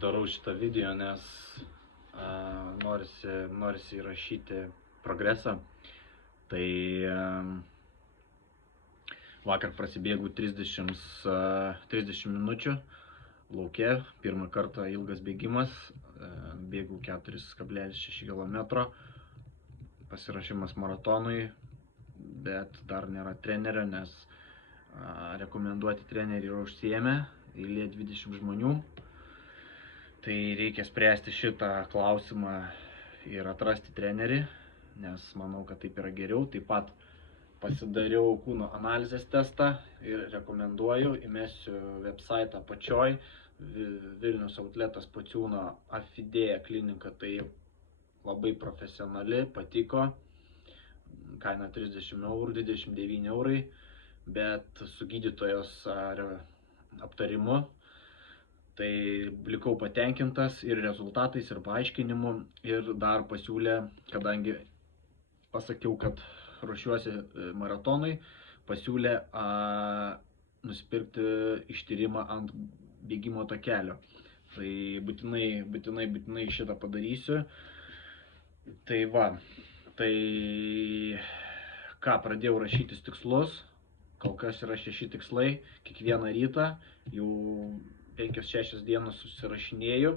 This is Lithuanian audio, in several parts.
darau šitą video, nes norisi įrašyti progresą. Tai vakar prasibėgau 30 minučių lauke, pirmą kartą ilgas bėgimas, bėgau 4,6 km, pasiruošimas maratonui, bet dar nėra trenerio, nes rekomenduoti treneriai yra užsiėmę, eilė 20 žmonių. Tai reikia spręsti šitą klausimą ir atrasti trenerį, nes manau, kad taip yra geriau. Taip pat pasidariau kūno analizės testą ir rekomenduoju, įmesiu website apačioj, Vilnius Outletas Pociūno Afidėja klinika, tai labai profesionali, patiko, kaina 30 eurų, 29 eurai, bet su gydytojos aptarimu, tai likau patenkintas ir rezultatais, ir paaiškinimu, ir dar pasiūlė, kadangi pasakiau, kad ruošiuosi maratonui, pasiūlė nusipirkti ištyrimą ant bėgimo takelio. Tai būtinai šitą padarysiu. Tai va, tai ką, pradėjau rašytis tikslus, kol kas yra 6 tikslai, kiekvieną rytą, jau 5-6 dienas susirašinėju.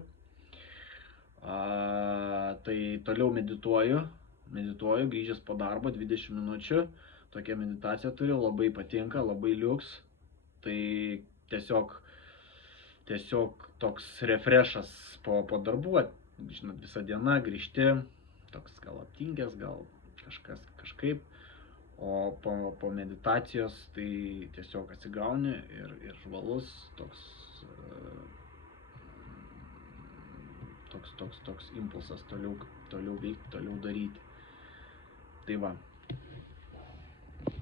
Tai toliau medituoju, grįžęs po darbo 20 minučių, tokią meditaciją turiu, labai patinka, labai liuks. Tai tiesiog toks refreshas po darbų, žinot, visą dieną grįžti, toks gal aptingęs, gal kažkaip, o po meditacijos tai tiesiog atsigauni ir žvalus, toks impulsas toliau veikti, toliau daryti. Tai va.